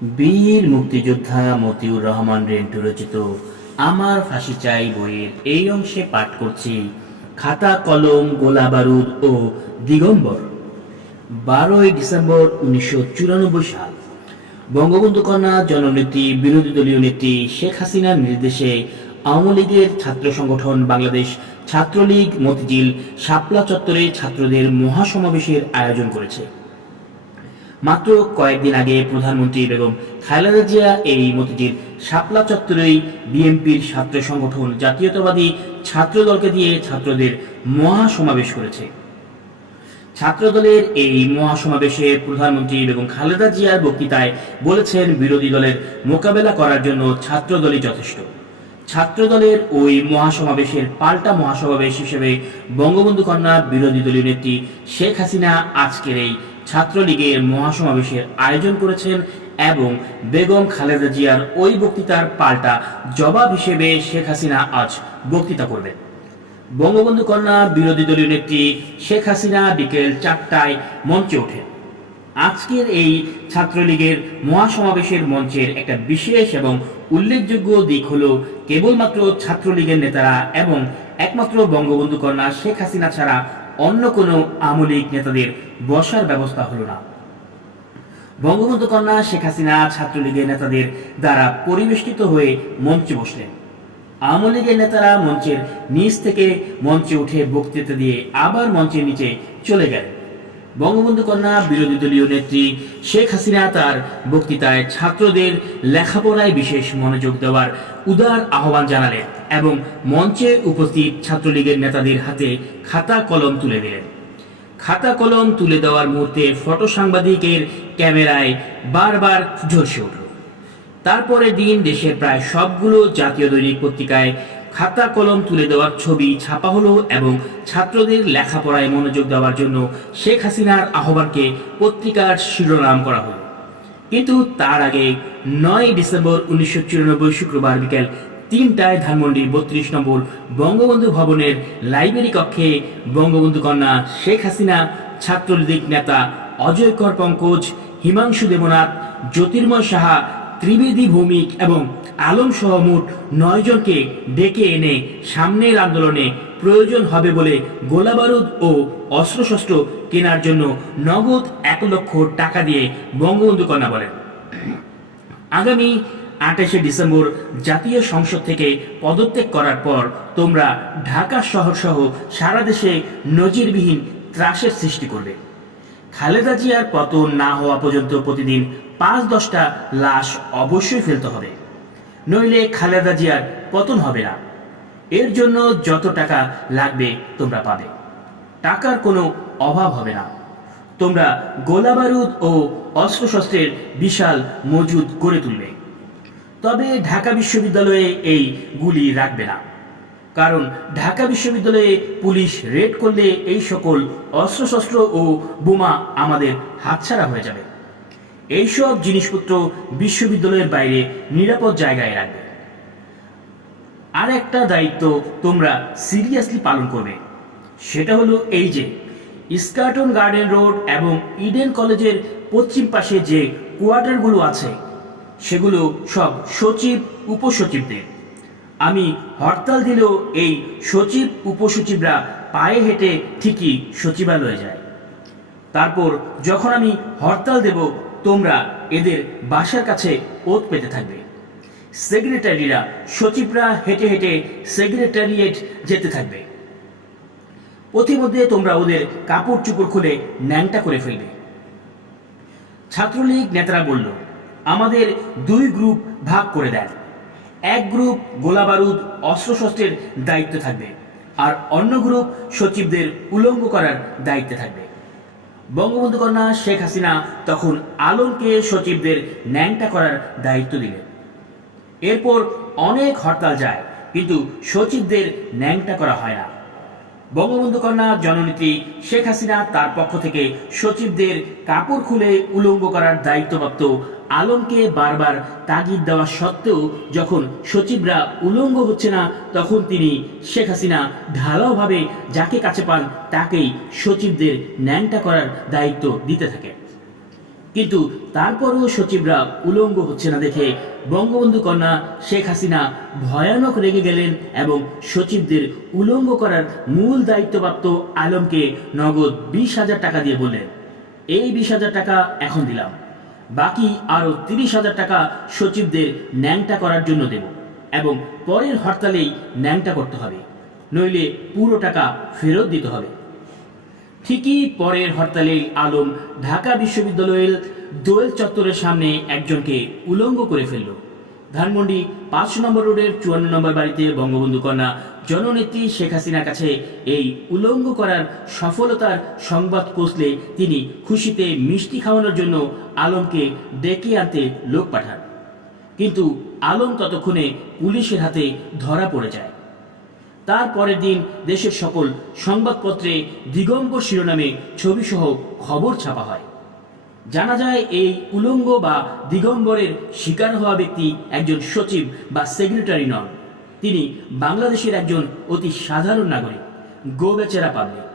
বীর মুক্তিযোদ্ধা মতিউর রহমান রেন্টু রচিত আমার ফাঁসি চাই বইয়ের এই অংশে পাঠ করছি খাতা কলম গোলা বারুদ ও দিগম্বর। 12 ডিসেম্বর 1994 সাল। বঙ্গবন্ধু কন্যা জননেত্রী বিরোধী দলীয় নেত্রী শেখ হাসিনার নির্দেশে আওয়ামী লীগের ছাত্র সংগঠন বাংলাদেশ ছাত্রলীগ মতিঝিল শাপলা চত্বরে ছাত্রদের মহাসমাবেশের আয়োজন করেছে। মাত্র কয়েকদিন আগে প্রধানমন্ত্রী বেগম খালেদা জিয়া এই মতিঝিল শাপলা চত্বরেই বিএনপির ছাত্র সংগঠন জাতীয়তাবাদী ছাত্রদলকে দিয়ে ছাত্রদের মহাসমাবেশ করেছে। ছাত্রদলের এই মহাসমাবেশে প্রধানমন্ত্রী বেগম খালেদা জিয়ার বক্তৃতায় বলেছেন, বিরোধী দলের মোকাবেলা করার জন্য ছাত্রদলই যথেষ্ট। ছাত্রদলের ওই মহাসমাবেশের পাল্টা মহাসমাবেশ হিসেবে বঙ্গবন্ধু কন্যা বিরোধী দলীয় নেত্রী শেখ হাসিনা আজকের এই ছাত্রলীগের মহাসমাবেশের আয়োজন করেছেন এবং বেগম খালেদা জিয়ার ওই বক্তৃতার পাল্টা জবাব হিসেবে শেখ হাসিনা আজ বক্তৃতা করবেন। বঙ্গবন্ধু কন্যা বিরোধী দলীয় নেত্রী শেখ হাসিনা বিকেল 4টায় মঞ্চে ওঠেন। আজকের এই ছাত্রলীগের মহাসমাবেশের মঞ্চের একটা বিশেষ এবং উল্লেখযোগ্য দিক হলো কেবলমাত্র ছাত্রলীগের নেতারা এবং একমাত্র বঙ্গবন্ধু কন্যা শেখ হাসিনা ছাড়া অন্য কোনো আওয়ামী লীগ নেতাদের বসার ব্যবস্থা হলো না। বঙ্গবন্ধু কন্যা শেখ হাসিনা ছাত্রলীগের নেতাদের দ্বারা পরিবেষ্টিত হয়ে মঞ্চে বসলেন। আওয়ামী লীগের নেতারা মঞ্চের নিচ থেকে মঞ্চে উঠে বক্তৃতা দিয়ে আবার মঞ্চের নিচে চলে গেলেন। বঙ্গবন্ধু কন্যা বিরোধী দলীয় নেত্রী শেখ হাসিনা তার বক্তৃতায় ছাত্রদের লেখাপড়ায় বিশেষ মনোযোগ দেওয়ার উদার আহ্বান জানালেন এবং মঞ্চে উপস্থিত ছাত্রলীগের নেতাদের হাতে খাতা কলম তুলে দিলেন। খাতা কলম তুলে দেওয়ার মুহূর্তে ফটো সাংবাদিকের ক্যামেরায় বারবার ঝলসে উঠল। তারপরে দিন দেশের প্রায় সবগুলো জাতীয় দৈনিক পত্রিকায় খাতা কলম তুলে দেওয়ার ছবি ছাপা হলো এবং ছাত্রদের লেখাপড়ায় মনোযোগ দেওয়ার জন্য শেখ হাসিনার আহ্বানকে পত্রিকার শিরোনাম করা হলো। কিন্তু তার আগে 9 ডিসেম্বর 1994 শুক্রবার বিকেল 3টায় ধানমন্ডির 32 নম্বর বঙ্গবন্ধু ভবনের লাইব্রেরি কক্ষে বঙ্গবন্ধু কন্যা শেখ হাসিনা, ছাত্রলীগ নেতা অজয়কর পঙ্কজ, হিমাংশু দেবনাথ, জ্যোতির্ময় সাহা, ত্রিবেদী ভৌমিক এবং আলম সহ মোট 9 জনকে ডেকে এনে সামনের আন্দোলনে প্রয়োজন হবে বলে গোলাবারুদ ও অস্ত্রশস্ত্র কেনার জন্য নগদ 1 লক্ষ টাকা দিয়ে বঙ্গবন্ধু কন্যা বলেন, আগামী 28শে ডিসেম্বর জাতীয় সংসদ থেকে পদত্যাগ করার পর তোমরা ঢাকা শহর সহ সারা দেশে নজিরবিহীন ত্রাসের সৃষ্টি করবে। খালেদা জিয়ার পতন না হওয়া পর্যন্ত প্রতিদিন 5-10টা লাশ অবশ্যই ফেলতে হবে, নইলে খালেদা জিয়ার পতন হবে না। এর জন্য যত টাকা লাগবে তোমরা পাবে, টাকার কোনো অভাব হবে না। তোমরা গোলাবারুদ ও অস্ত্রশস্ত্রের বিশাল মজুদ গড়ে তুলবে, তবে ঢাকা বিশ্ববিদ্যালয়ে এই গুলি রাখবে না, কারণ ঢাকা বিশ্ববিদ্যালয়ে পুলিশ রেড করলে এই সকল অস্ত্রশস্ত্র ও বোমা আমাদের হাতছাড়া হয়ে যাবে। এইসব জিনিসপত্র বিশ্ববিদ্যালয়ের বাইরে নিরাপদ জায়গায় রাখবে। আর একটা দায়িত্ব তোমরা সিরিয়াসলি পালন করবে, সেটা হলো এই যে স্কার্টন গার্ডেন রোড এবং ইডেন কলেজের পশ্চিম পাশে যে কোয়ার্টারগুলো আছে সেগুলো সব সচিব উপসচিবদের। আমি হরতাল দিলেও এই সচিব উপসচিবরা পায়ে হেঁটে ঠিকই সচিবালয়ে যায়। তারপর যখন আমি হরতাল দেব তোমরা এদের বাসার কাছে ওত পেতে থাকবে। সেক্রেটারিরা সচিবরা হেঁটে হেঁটে সেক্রেটারিয়েট যেতে থাকবে। পথিমধ্যে তোমরা ওদের কাপড় চুপড় খুলে ন্যাংটা করে ফেলবে। ছাত্রলীগ নেতারা বলল, আমাদের 2 গ্রুপ ভাগ করে দেন। এক গ্রুপ গোলাবারুদ অস্ত্রশস্ত্রের দায়িত্ব থাকবে আর অন্য গ্রুপ সচিবদের উলঙ্গ করার দায়িত্বে থাকবে। বঙ্গবন্ধু কন্যা শেখ হাসিনা তখন আলমকে সচিবদের ন্যাংটা করার দায়িত্ব দিলেন। এরপর অনেক হরতাল যায়, কিন্তু সচিবদের ন্যাংটা করা হয় না। বঙ্গবন্ধু কন্যা জননেত্রী শেখ হাসিনা তার পক্ষ থেকে সচিবদের কাপড় খুলে উলঙ্গ করার দায়িত্বপ্রাপ্ত আলমকে বারবার তাগিদ দেওয়া সত্ত্বেও যখন সচিবরা উলঙ্গ হচ্ছে না, তখন তিনি শেখ হাসিনা ঢালাওভাবে যাকে কাছে পান তাকেই সচিবদের ন্যাংটা করার দায়িত্ব দিতে থাকেন। কিন্তু তারপরও সচিবরা উলঙ্গ হচ্ছে না দেখে বঙ্গবন্ধু কন্যা শেখ হাসিনা ভয়ানক রেগে গেলেন এবং সচিবদের উলঙ্গ করার মূল দায়িত্বপ্রাপ্ত আলমকে নগদ 20,000 টাকা দিয়ে বললেন, এই 20,000 টাকা এখন দিলাম, বাকি আরও 30,000 টাকা সচিবদের ন্যাংটা করার জন্য দেব এবং পরের হরতালেই ন্যাংটা করতে হবে, নইলে পুরো টাকা ফেরত দিতে হবে। ঠিকই পরের হরতালে আলম ঢাকা বিশ্ববিদ্যালয়ের দোয়েল চত্বরের সামনে একজনকে উলঙ্গ করে ফেলল। ধানমন্ডি 5 নম্বর রোডের 54 নম্বর বাড়িতে বঙ্গবন্ধু কন্যা জননেত্রী শেখ হাসিনার কাছে এই উলঙ্গ করার সফলতার সংবাদ পৌঁছলে তিনি খুশিতে মিষ্টি খাওয়ানোর জন্য আলমকে ডেকে আনতে লোক পাঠান। কিন্তু আলম ততক্ষণে পুলিশের হাতে ধরা পড়ে যায়। তার পরের দিন দেশের সকল সংবাদপত্রে দিগম্বর শিরোনামে ছবিসহ খবর ছাপা হয়। জানা যায় এই উলঙ্গ বা দিগম্বরের শিকার হওয়া ব্যক্তি একজন সচিব বা সেক্রেটারি নন, তিনি বাংলাদেশের একজন অতি সাধারণ নাগরিক, গোবেচারা পাবলিক।